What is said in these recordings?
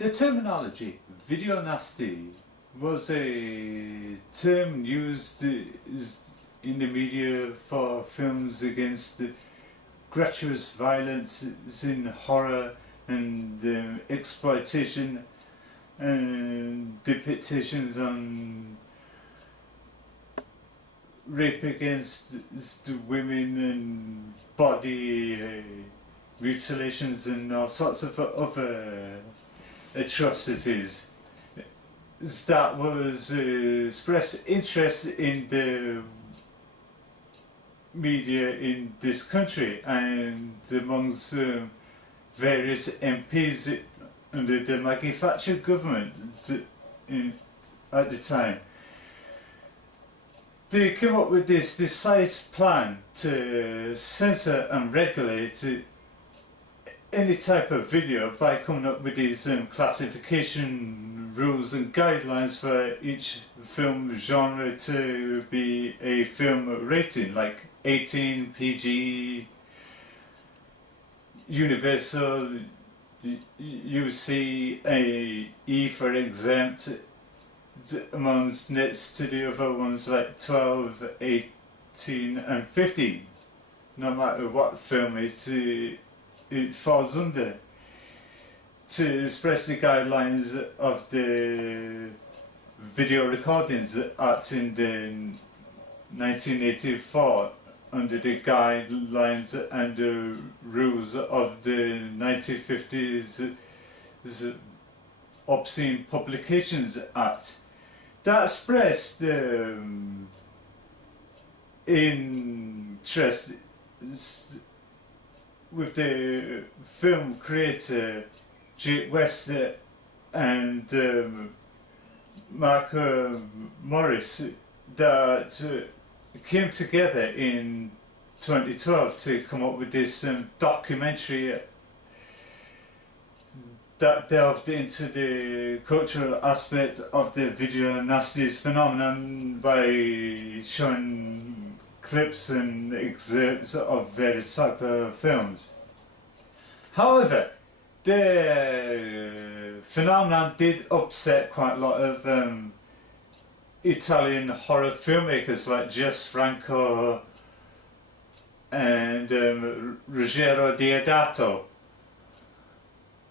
The terminology video nasty was a term used in the media for films against gratuitous violence in horror and exploitation and depictions on rape against the women and body mutilations and all sorts of other atrocities. That was expressed interest in the media in this country and amongst various MPs under the Maggie Thatcher government at the time. They came up with this decisive plan to censor and regulate any type of video by coming up with these classification rules and guidelines for each film genre to be a film rating, like 18, PG, Universal, UC, E for exempt, amongst next to the other ones like 12, 18 and 15, no matter what film it falls under, to express the guidelines of the Video Recordings Act in the 1984 under the guidelines and the rules of the 1950s Obscene Publications Act. That expressed interest with the film creator Jake West and Mark Morris that came together in 2012 to come up with this documentary that delved into the cultural aspect of the video nasties phenomenon by showing clips and excerpts of various types of films. However, the phenomenon did upset quite a lot of Italian horror filmmakers like Franco and Ruggero Deodato,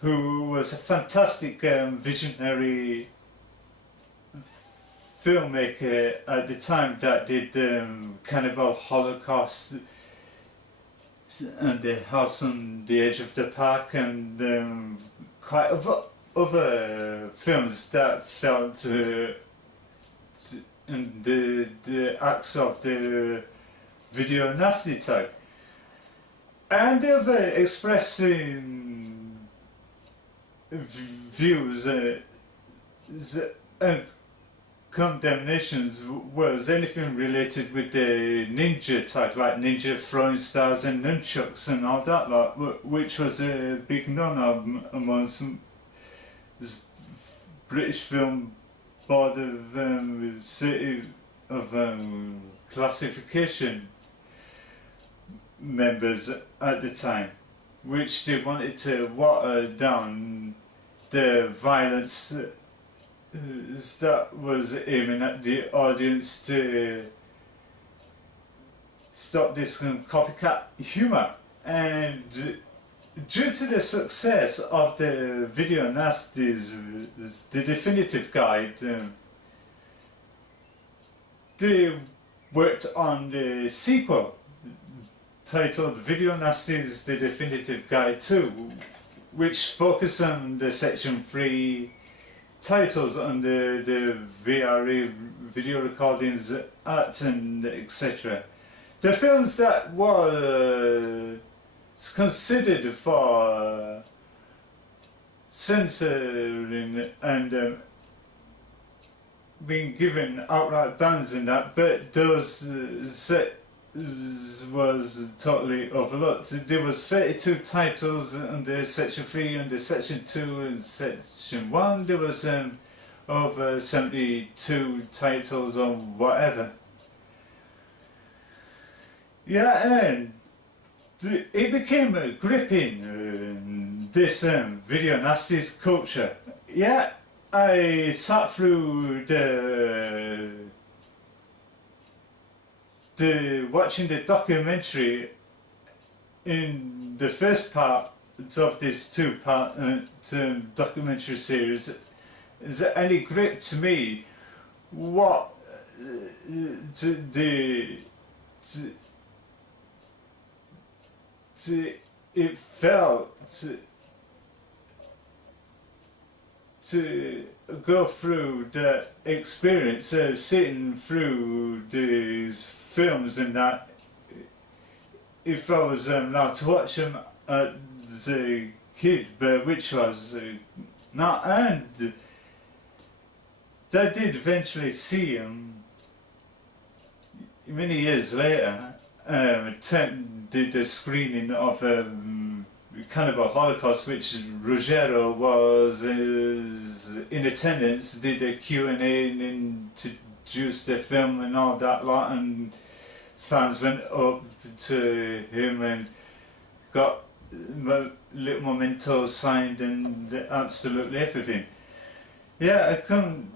who was a fantastic visionary filmmaker at the time that did Cannibal Holocaust and The House on the Edge of the Park and quite other films that felt in the acts of the video nasty type. And the other expressing views and condemnations was anything related with the ninja type, like ninja throwing stars and nunchucks and all that lot, which was a big no-no amongst British Film Board of Classification members at the time, which they wanted to water down the violence that was aiming at the audience to stop this copycat humour. And due to the success of the video nasties, the definitive guide, they worked on the sequel titled Video Nasties The Definitive Guide 2, which focused on the Section 3 titles under the VRA Video Recordings Act and etc. The films that were considered for censoring and being given outright bans in that, but those was totally overlooked. There was 32 titles under Section 3, under Section 2 and Section 1. There was over 72 titles or whatever. Yeah, and it became gripping, this video nasties culture, yeah, I sat through the watching the documentary in the first part of this two-part documentary series, and it gripped me what it felt to go through the experience of sitting through these films, and that if I was allowed to watch them as a kid, but which was not, and I did eventually see them many years later. Did a screening of Cannibal Holocaust, which Ruggiero was in attendance, did a Q&A and introduced the film and all that lot, and fans went up to him and got little mementos signed and absolutely everything. Yeah, I come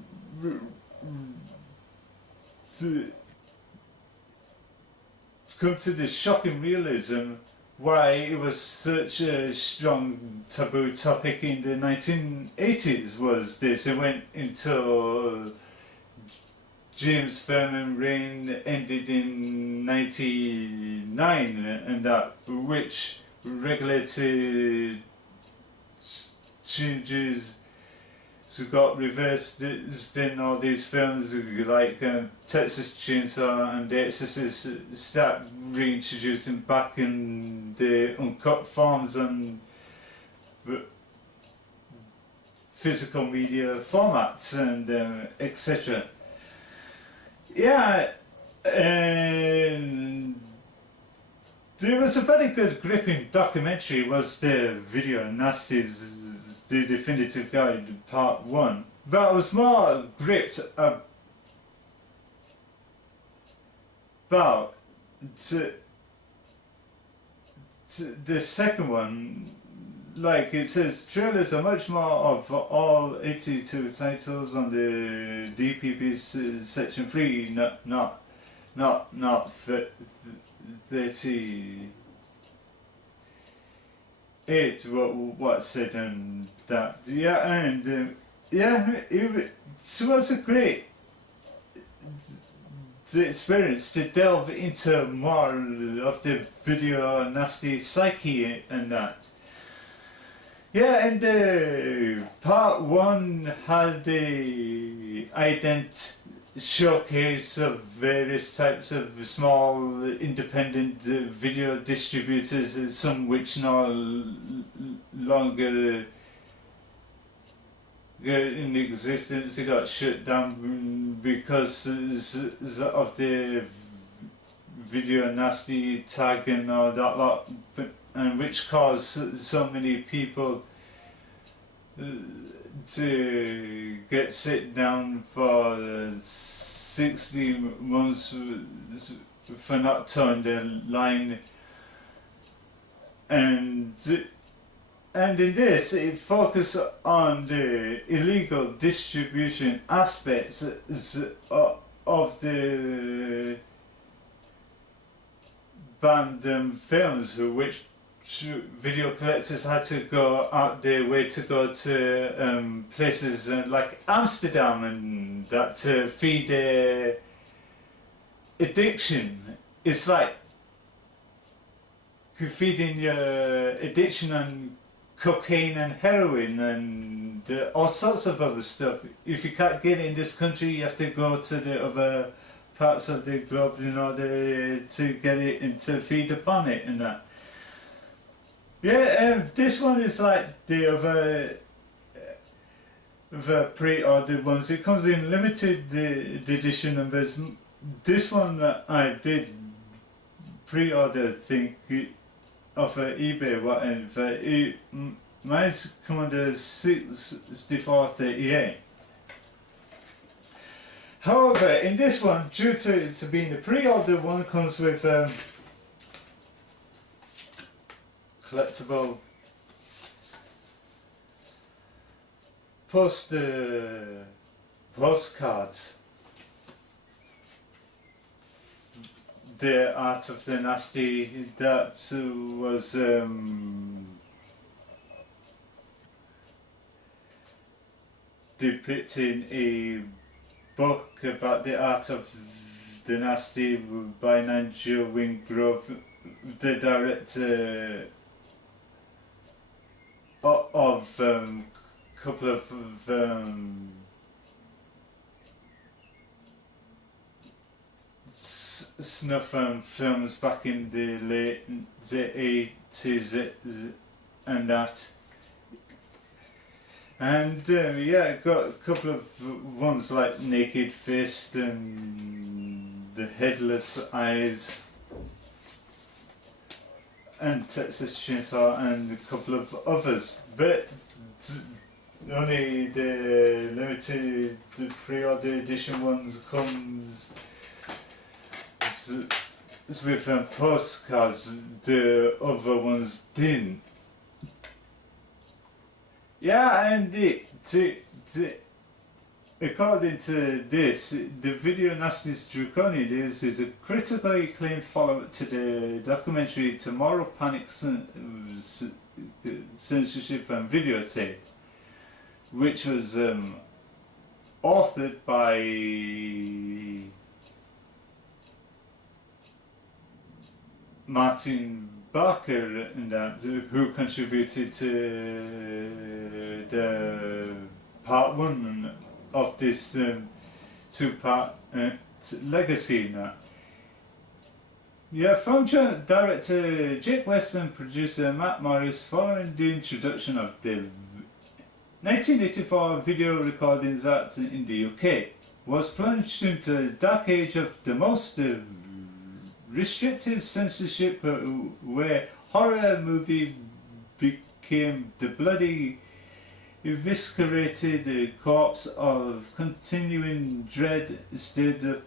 to the shocking realism why it was such a strong taboo topic in the 1980s was this. It went until James Furman reign ended in 99, and that which regulated changes got reversed. Then all these films like Texas Chainsaw and The Exorcist start reintroducing back in the uncut forms and physical media formats and etc. Yeah, and there was a very good gripping documentary, was the video Nasties, The Definitive Guide Part 1, but I was more gripped about the second one. Like it says, trailers are much more of all 82 titles on the DPP section 3, not 38 what said and that. Yeah, and yeah, it was a great experience to delve into more of the video nasty psyche and that. Yeah, and part 1 had the showcase of various types of small independent video distributors, some which no longer in existence. They got shut down because of the video nasty tag and all that lot, and which caused so many people to get sit down for 60 months for not towing the line. And in this, it focused on the illegal distribution aspects of the banned films, which video collectors had to go out their way to go to places like Amsterdam and that to feed their addiction. It's like feeding your addiction on cocaine and heroin and all sorts of other stuff. If you can't get it in this country, you have to go to the other parts of the globe in order to get it and to feed upon it and that. Yeah, this one is like the other pre-ordered ones. It comes in limited edition numbers. This one that I did pre-order, think off eBay, whatever. Mine's come under 64.38. However, in this one, due to it being the pre-order one, comes with collectible postcards. The Art of the Nasty, that was depicting a book about the art of the nasty by Nigel Wingrove, the director of couple of snuff films back in the late 80s and that. And yeah, got a couple of ones like Naked Fist and The Headless Eyes and Texas Chainsaw and a couple of others, but only the limited, the pre-order edition ones comes with postcards, the other ones didn't. Yeah, and according to this, the video Nasties Draconian is a critically acclaimed follow-up to the documentary Tomorrow Panic Censorship and Videotape, which was authored by Martin Barker, and who contributed to the part one of this two-part legacy now. Yeah, film director Jake West and producer Matt Morris, following the introduction of the 1984 Video Recordings Act in the UK, was plunged into a dark age of the most restrictive censorship, where horror movie became the bloody eviscerated corpse of continuing dread, stirred up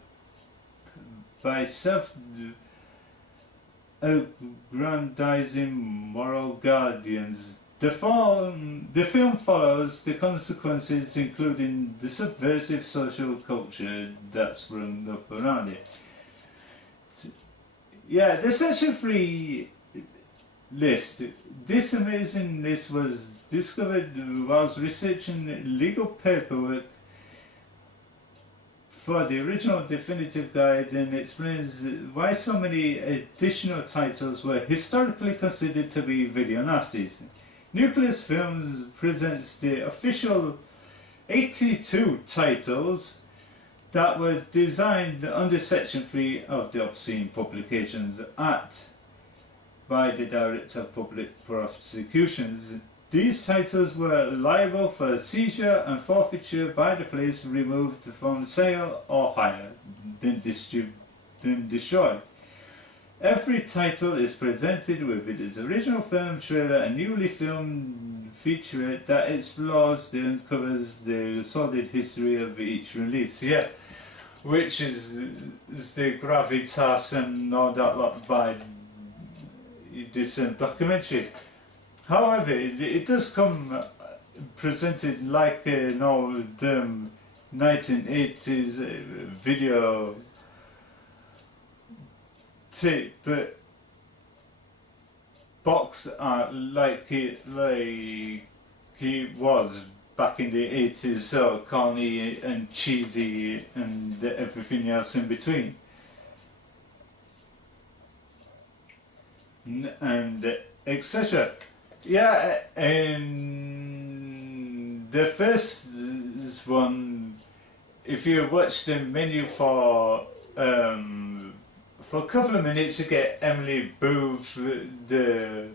by self-aggrandizing moral guardians. The film follows the consequences, including the subversive social culture that sprung up around it. Yeah, the censor-free list. This amazing list was discovered whilst researching legal paperwork for the original definitive guide, and explains why so many additional titles were historically considered to be video nasties. Nucleus Films presents the official 82 titles that were designed under Section 3 of the Obscene Publications Act by the Director of Public Prosecutions. These titles were liable for seizure and forfeiture by the police, removed from sale or hire, then destroyed. Every title is presented with its original film trailer and newly filmed featurette that explores and uncovers the sordid history of each release. Yeah, which is the gravitas and all that lot by this documentary. However, it does come presented like an old 1980s video tape, but box art like it was back in the 80s, so corny and cheesy and everything else in between. And etc. Yeah, and the first one, if you watch the menu for a couple of minutes, you get Emily Booth, the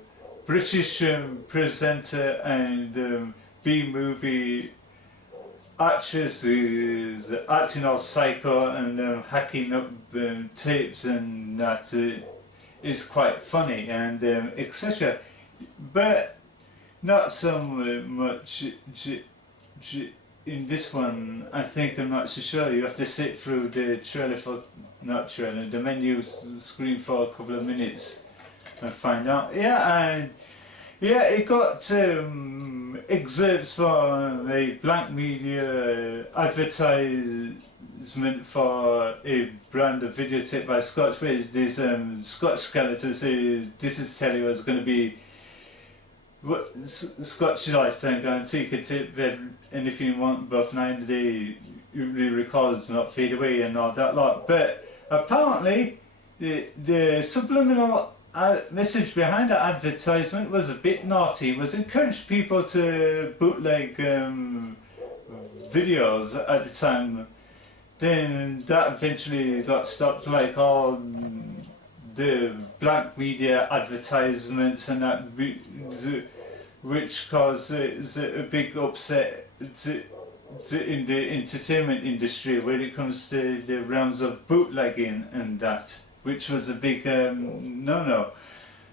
British presenter and B-movie actress who's acting all psycho and hacking up tapes, and that is quite funny and etc. But not so much in this one. I think I'm not so sure. You have to sit through the trailer for, not trailer, the menu screen for a couple of minutes and find out. Yeah, and Yeah, it got excerpts from a blank media advertisement for a brand of videotape by Scotch, where this Scotch skeleton says, "This is telling you it's going to be Scotch lifetime guarantee. You could take anything you want, but 90 days, you records not fade away and all that lot." But apparently, the subliminal message behind the advertisement was a bit naughty. It was encourage people to bootleg videos at the time. Then that eventually got stopped, like all the blank media advertisements and that, which caused a big upset in the entertainment industry when it comes to the realms of bootlegging and that, which was a big no-no.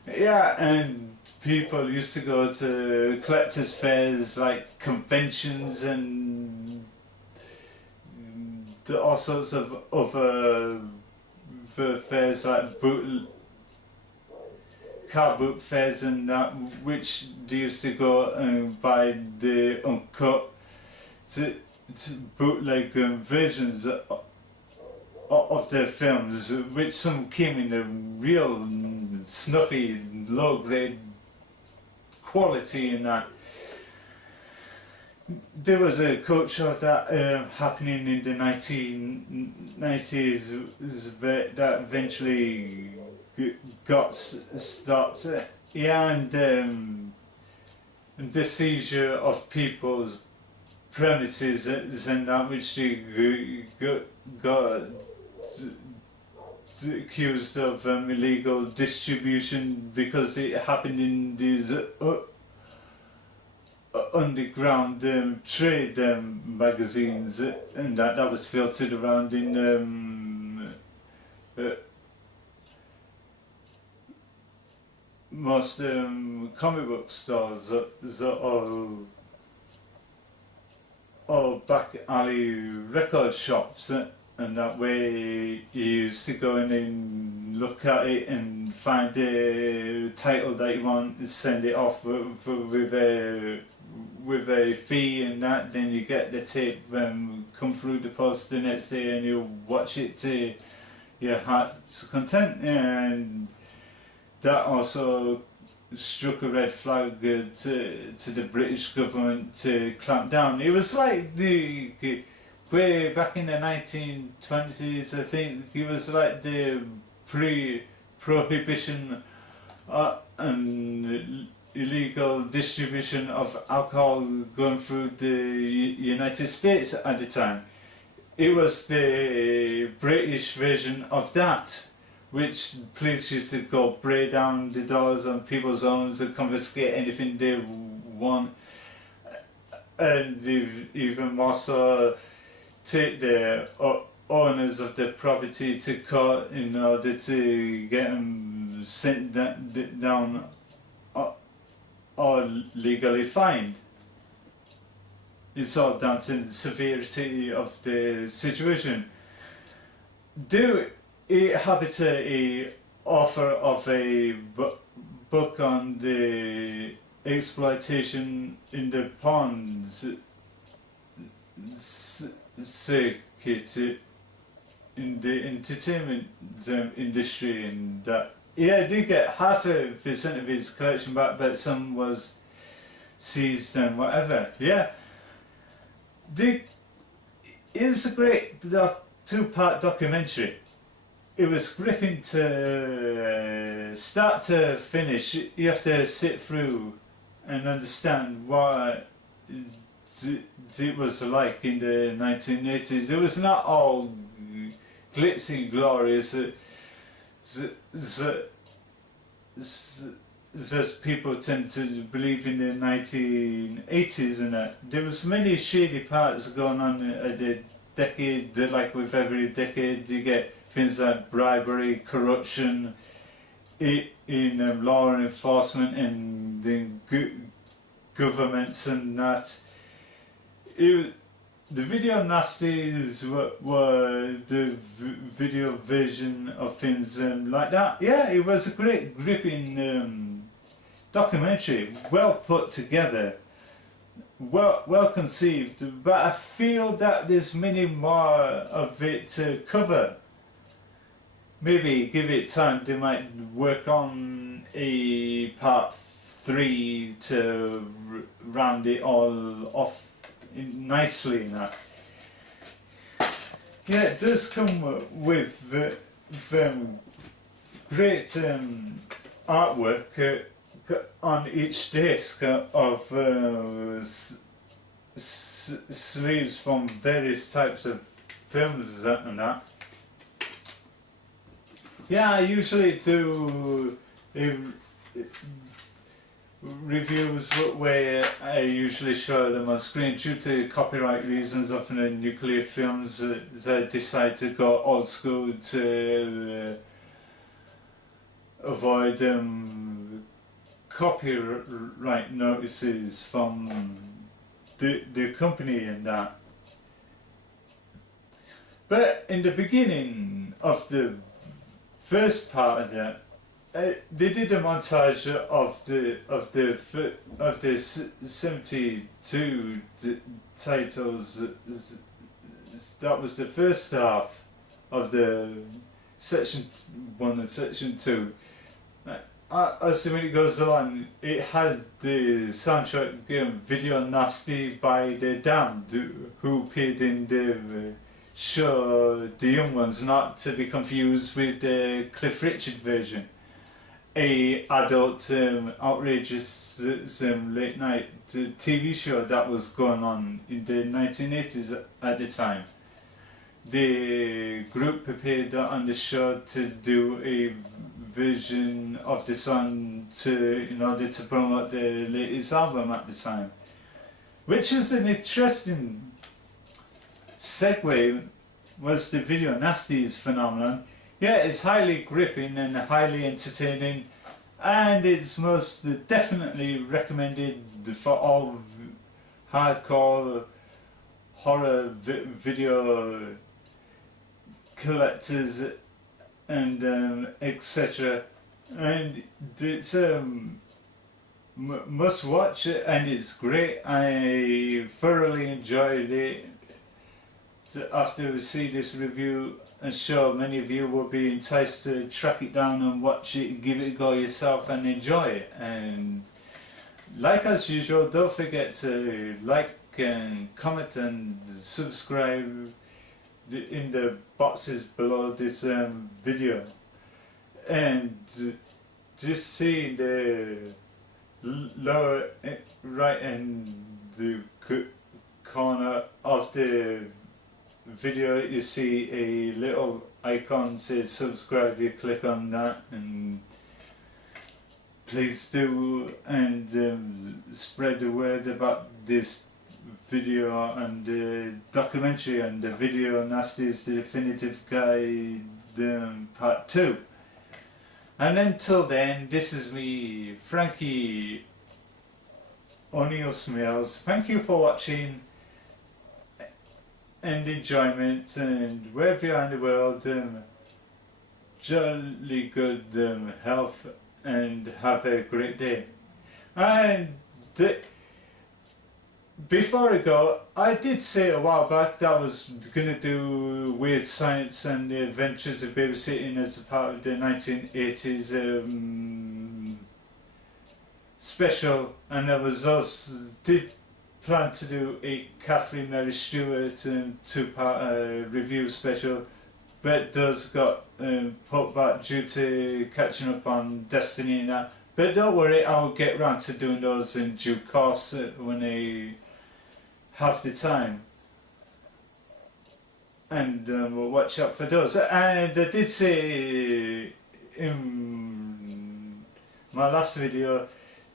Yeah, and people used to go to collectors' fairs like conventions and all sorts of other fairs like car boot fairs and that, which they used to go and buy the uncut to bootleg versions of their films, which some came in a real snuffy, low grade quality and that. There was a culture of that happening in the 1990s that eventually got stopped. Yeah, and the seizure of people's premises and that, which they got accused of illegal distribution because it happened in these underground trade magazines, and that was filtered around in most comic book stores or back alley record shops, and that way you used to go in and look at it and find a title that you want and send it off with a fee and that. Then you get the tape come through the post the next day and you watch it to your heart's content. And that also struck a red flag to the British government to clamp down. It was like the way back in the 1920s, I think. It was like the pre-prohibition and illegal distribution of alcohol going through the United States at the time. It was the British version of that, which police used to go break down the doors on people's homes and confiscate anything they want, and even more so take the owners of the property to court in order to get them sent down or legally fined. It's all down to the severity of the situation. Do it habit a offer of a book on the exploitation in the porn circuit in the entertainment industry, and that. Yeah, I did get 0.5% of his collection back, but some was seized and whatever. Yeah, it was a great two-part documentary. It was gripping to start to finish. You have to sit through and understand what it was like in the 1980s. It was not all glitzy, glorious. As people tend to believe in the 1980s and that. There was many shady parts going on at the decade, like with every decade you get things like bribery, corruption in law enforcement and in governments and that. The video Nasties were the video version of things like that. Yeah, it was a great gripping documentary, well put together, well conceived, but I feel that there's many more of it to cover. Maybe give it time, they might work on a part 3 to round it all off nicely. Yeah, it does come with great artwork on each disc of sleeves from various types of films and that. Yeah, I usually do reviews where I usually show them on screen. Due to copyright reasons, often in nuclear films, they decide to go old school to avoid copyright notices from the company and that. But in the beginning of the first part of that, they did a montage of the 72 titles. That was the first half of the section 1 and section 2. As when it goes on, it had the soundtrack video Nasty by The Damned, who appeared in the show The Young Ones, not to be confused with the Cliff Richard version, a adult outrageous late night TV show that was going on in the 1980s at the time. The group appeared on the show to do a version of the song in order to promote the latest album at the time, which was an interesting segue. Was the video Nasties phenomenon. Yeah, it's highly gripping and highly entertaining, and it's most definitely recommended for all hardcore horror video collectors and etc. And it's must watch it, and it's great. I thoroughly enjoyed it. After we see this review, I'm sure many of you will be enticed to track it down and watch it, give it a go yourself and enjoy it. And like as usual, don't forget to like and comment and subscribe in the boxes below this video. And just see the lower right in the corner of the video, you see a little icon says subscribe. You click on that, and please do, and spread the word about this video and the documentary and the video Nasties the Definitive Guide part 2. And until then, this is me, Frankie O'Neill SMALES. Thank you for watching and enjoyment, and wherever you are in the world, jolly good health, and have a great day. And before I go, I did say a while back that I was going to do Weird Science and the Adventures of Babysitting as a part of the 1980s special, and I was also plan to do a Catherine Mary Stewart 2-part review special, but those got put back due to catching up on Destiny and that. But don't worry, I'll get round to doing those in due course when I have the time. And we'll watch out for those. And I did say in my last video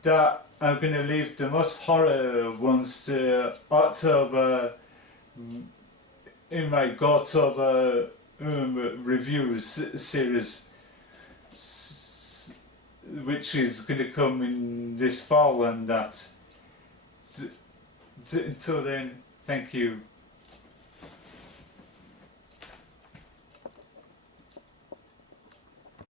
that I'm going to leave the most horror ones to October in my Gotober reviews series, which is going to come in this fall and that. Until then, thank you.